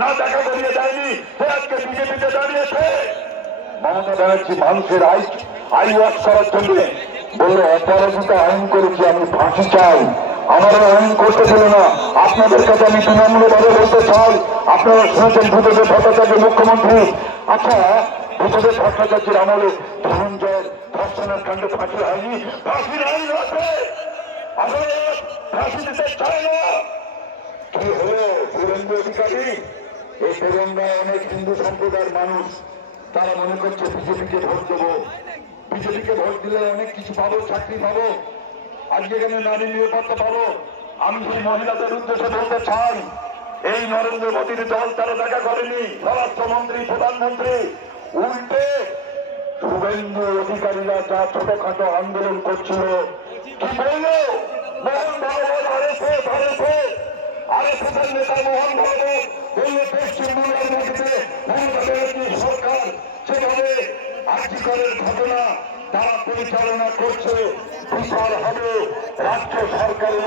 না দেখা করিয়ে দেয়নি, আজকে বিজেপিতে দাঁড়িয়েছে। মমতা ব্যানার্জি মানুষের আই ওয়াশ করার জন্য বললো অপরাজিত আইন করেছি, আমি ফাঁসি চাই, আমারও আইন করতে দিল না। আপনাদের কাছে আমি তৃণমূলভাবে বলতে চাই, আপনারা শুনেছেন ভূপেন্দ্র ভট্টাচার্য মুখ্যমন্ত্রী। আচ্ছা, ভূপেন্দ্র ভট্টাচার্যের আমলে ধনঞ্জয় ধর্ষণের কাণ্ডে ফাঁসি হয়নি? ফাঁসির আইন আছে, আসলে ফাঁসি দিতে চায় না। কি হলো শুভেন্দু অধিকারী? এই তেলেঙ্গানায় অনেক হিন্দু সম্প্রদায়ের মানুষ, তারা মনে করছে বিজেপিকে ভোট দেবো, বিজেপিকে ভোট দিলে অনেক কিছু পাবো, চাকরি পাবো, আজকে এখানে নারী নিরাপত্তা পাবো। আমি সেই মহিলাদের উদ্দেশ্যে বলতে চাই, এই নরেন্দ্র মোদীর দল তারা দেখা করেনি, স্বরাষ্ট্রমন্ত্রী প্রধানমন্ত্রী, উল্টে শুভেন্দু অধিকারীরা যা ছোটখাটো আন্দোলন করছিল, কি বলল মোহন ভাগবত আরএসএসের নেতা মোহন ভাগবত বলল পশ্চিমবঙ্গের মধ্যে মমতা ব্যানার্জির সরকার যেভাবে আর্থিকের ঘটনা তারা পরিচালনা করছে, বিচার হবে রাজ্য সরকারের